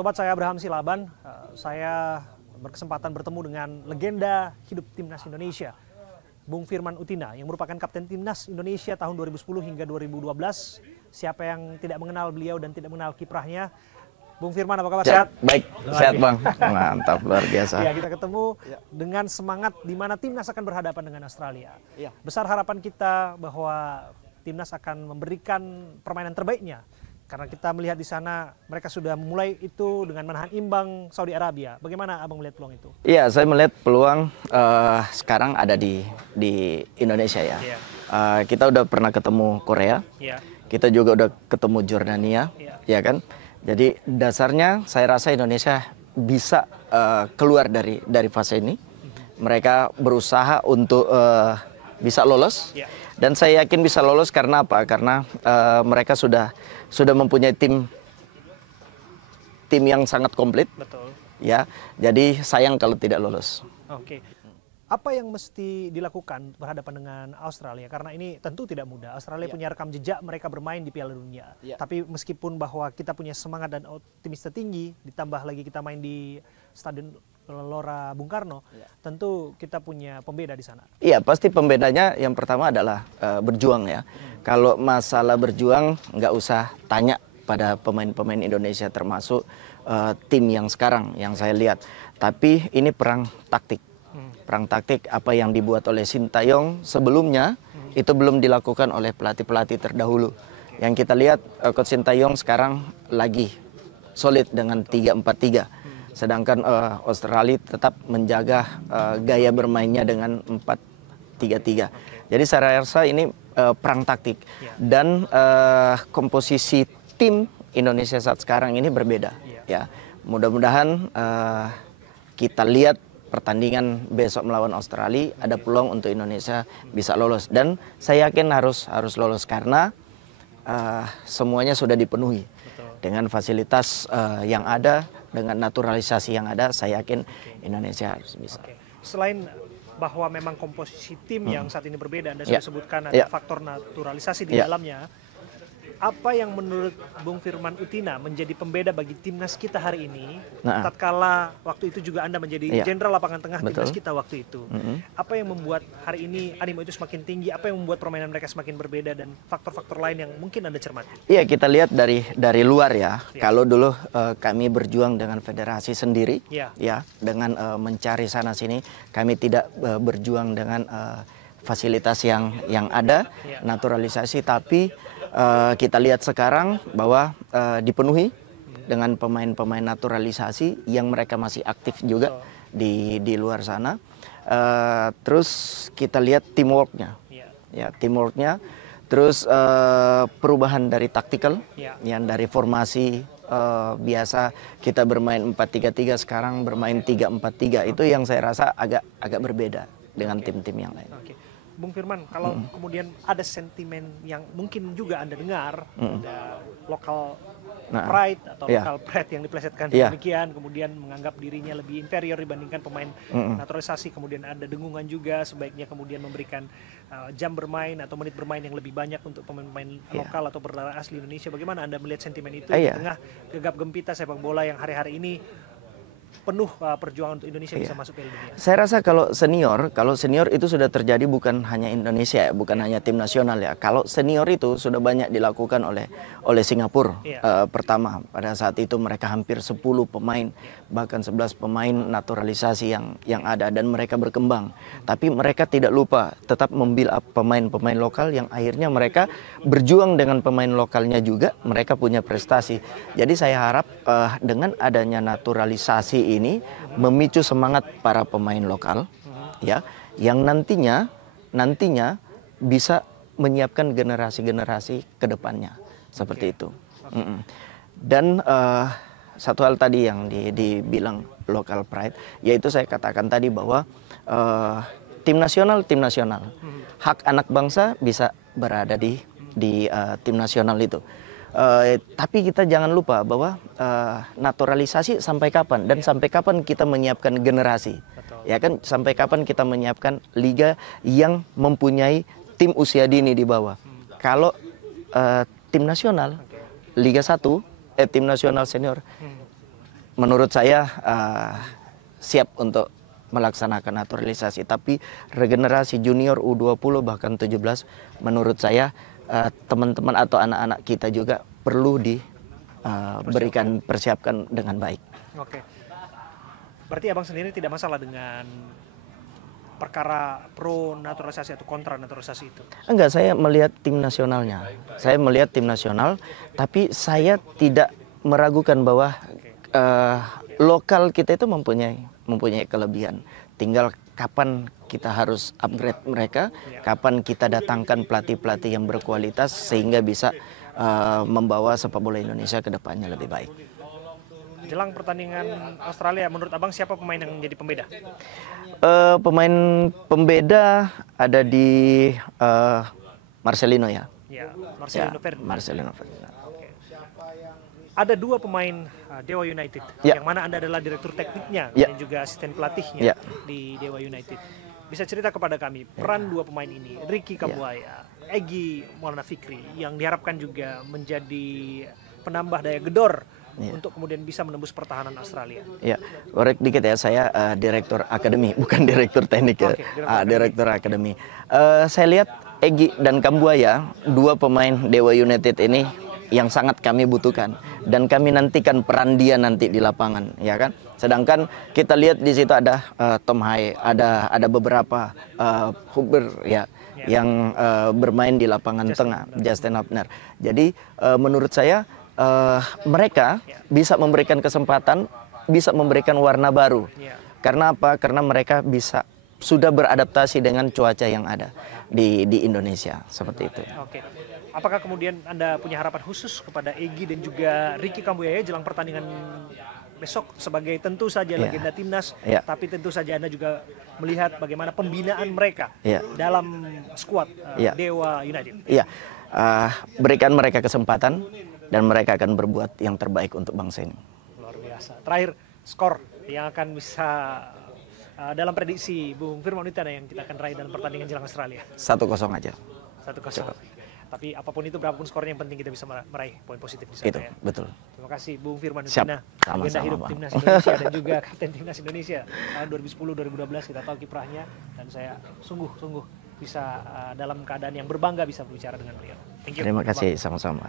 Sobat, saya Abraham Silaban. Saya berkesempatan bertemu dengan legenda hidup Timnas Indonesia, Bung Firman Utina, yang merupakan Kapten Timnas Indonesia tahun 2010 hingga 2012. Siapa yang tidak mengenal beliau dan tidak mengenal kiprahnya? Bung Firman, apa kabar? Sehat? Baik, sehat Bang. Mantap, luar biasa. Ya, kita ketemu dengan semangat di mana Timnas akan berhadapan dengan Australia. Besar harapan kita bahwa Timnas akan memberikan permainan terbaiknya. Karena kita melihat di sana mereka sudah memulai itu dengan menahan imbang Saudi Arabia. Bagaimana Abang melihat peluang itu? Iya, saya melihat peluang sekarang ada di Indonesia ya. Kita udah pernah ketemu Korea, kita juga udah ketemu Jordania, ya kan? Jadi dasarnya saya rasa Indonesia bisa keluar dari fase ini. Mereka berusaha untuk bisa lolos. Dan saya yakin bisa lolos karena apa? Karena mereka sudah mempunyai tim yang sangat komplit. Betul. Ya, jadi sayang kalau tidak lolos. Oke. Apa yang mesti dilakukan berhadapan dengan Australia? Karena ini tentu tidak mudah. Australia punya rekam jejak mereka bermain di Piala Dunia. Tapi meskipun bahwa kita punya semangat dan optimis tinggi, ditambah lagi kita main di Stadion Gelora Bung Karno, tentu kita punya pembeda di sana. Iya, pasti pembedanya yang pertama adalah berjuang ya. Kalau masalah berjuang, nggak usah tanya pada pemain-pemain Indonesia termasuk tim yang sekarang yang saya lihat. Tapi ini perang taktik. Perang taktik apa yang dibuat oleh Sintayong sebelumnya itu belum dilakukan oleh pelatih-pelatih terdahulu. Yang kita lihat Coach Sintayong sekarang lagi solid dengan 3-4-3. Sedangkan Australia tetap menjaga gaya bermainnya dengan 4-3-3. Jadi saya rasa ini perang taktik. Dan komposisi tim Indonesia saat sekarang ini berbeda. Ya, mudah-mudahan kita lihat pertandingan besok melawan Australia ada peluang untuk Indonesia bisa lolos. Dan saya yakin harus lolos karena semuanya sudah dipenuhi. Dengan fasilitas yang ada, dengan naturalisasi yang ada, saya yakin Indonesia harus bisa. Selain bahwa memang komposisi tim yang saat ini berbeda, Anda sudah sebutkan ada faktor naturalisasi di dalamnya. Apa yang menurut Bung Firman Utina menjadi pembeda bagi timnas kita hari ini? Tatkala waktu itu juga Anda menjadi jenderal lapangan tengah timnas kita waktu itu. Apa yang membuat hari ini animo itu semakin tinggi? Apa yang membuat permainan mereka semakin berbeda dan faktor-faktor lain yang mungkin Anda cermati? Iya, kita lihat dari luar ya. Kalau dulu kami berjuang dengan federasi sendiri, ya, dengan mencari sana sini, kami tidak berjuang dengan fasilitas yang ada, naturalisasi, tapi kita lihat sekarang bahwa dipenuhi dengan pemain-pemain naturalisasi yang mereka masih aktif juga di luar sana. Terus kita lihat teamworknya, teamworknya. Terus perubahan dari taktikal, yang dari formasi biasa kita bermain 4-3-3 sekarang bermain 3-4-3. Itu yang saya rasa agak berbeda dengan tim-tim yang lain. Bung Firman, kalau kemudian ada sentimen yang mungkin juga Anda dengar, ada lokal pride atau lokal pride yang diplesetkan demikian, kemudian menganggap dirinya lebih inferior dibandingkan pemain naturalisasi, kemudian ada dengungan juga sebaiknya kemudian memberikan jam bermain atau menit bermain yang lebih banyak untuk pemain-pemain lokal atau berdarah asli Indonesia. Bagaimana Anda melihat sentimen itu di tengah gegap gempita sepak bola yang hari-hari ini penuh perjuangan untuk Indonesia bisa masuk Piala Dunia? Saya rasa kalau senior itu sudah terjadi bukan hanya Indonesia ya, bukan hanya tim nasional ya. Kalau senior itu sudah banyak dilakukan oleh Singapura. Pertama, pada saat itu mereka hampir 10 pemain, bahkan 11 pemain naturalisasi yang ada dan mereka berkembang. Tapi mereka tidak lupa tetap membuild up pemain-pemain lokal yang akhirnya mereka berjuang dengan pemain lokalnya juga, mereka punya prestasi. Jadi saya harap dengan adanya naturalisasi ini memicu semangat para pemain lokal, ya, yang nantinya bisa menyiapkan generasi-generasi ke depannya seperti itu. Dan satu hal tadi yang dibilang local pride, yaitu saya katakan tadi bahwa tim nasional, hak anak bangsa bisa berada di tim nasional itu. Tapi kita jangan lupa bahwa naturalisasi sampai kapan dan sampai kapan kita menyiapkan generasi, ya kan, sampai kapan kita menyiapkan liga yang mempunyai tim usia dini di bawah. Kalau tim nasional Liga 1, tim nasional senior menurut saya siap untuk melaksanakan naturalisasi. Tapi regenerasi junior U20 bahkan 17, menurut saya teman-teman atau anak-anak kita juga perlu diberikan persiapkan dengan baik. Oke. Berarti abang sendiri tidak masalah dengan perkara pro naturalisasi atau kontra naturalisasi itu? Enggak, saya melihat tim nasionalnya. Saya melihat tim nasional, tapi saya tidak meragukan bahwa lokal kita itu mempunyai kelebihan. Tinggal kapan kita harus upgrade mereka, kapan kita datangkan pelatih-pelatih yang berkualitas sehingga bisa membawa sepak bola Indonesia ke depannya lebih baik. Jelang pertandingan Australia, menurut abang siapa pemain yang menjadi pembeda? Pemain pembeda ada di Marcelino ya. Ya, Marcelino Ferdinand. Marcelino Ferdinand. Okay. Ada dua pemain Dewa United, yang mana Anda adalah direktur tekniknya dan juga asisten pelatihnya di Dewa United. Bisa cerita kepada kami peran dua pemain ini, Ricky Kambuaya, Egy Maulana Fikri, yang diharapkan juga menjadi penambah daya gedor untuk kemudian bisa menembus pertahanan Australia. Ya, korek dikit ya, saya direktur akademi, bukan direktur teknik ya. Direktur akademi. Saya lihat Egy dan Kambuaya, dua pemain Dewa United ini yang sangat kami butuhkan dan kami nantikan peran dia nanti di lapangan, ya kan. Sedangkan kita lihat di situ ada Tom Hai, ada beberapa Huber ya, yang bermain di lapangan tengah, Justin Hubner. Jadi menurut saya mereka bisa memberikan kesempatan, bisa memberikan warna baru. Karena apa? Karena mereka sudah beradaptasi dengan cuaca yang ada di Indonesia, seperti itu. Oke. Apakah kemudian Anda punya harapan khusus kepada Egy dan juga Ricky Kambuaya jelang pertandingan besok sebagai tentu saja legenda timnas, tapi tentu saja Anda juga melihat bagaimana pembinaan mereka dalam skuad Dewa United? Iya, berikan mereka kesempatan dan mereka akan berbuat yang terbaik untuk bangsa ini. Luar biasa. Terakhir, skor yang akan bisa dalam prediksi Bung Firman Witana yang kita akan raih dalam pertandingan jelang Australia? 1-0 aja. 1-0. Tapi apapun itu, berapapun skornya, yang penting kita bisa meraih poin positif di sana. Itu, ya. betul. Terima kasih Bung Firman Witana, legenda hidup timnas Indonesia dan juga kapten timnas Indonesia tahun 2010-2012. Kita tahu kiprahnya dan saya sungguh bisa dalam keadaan yang berbangga bisa berbicara dengan beliau. Thank you. Terima kasih, sama-sama.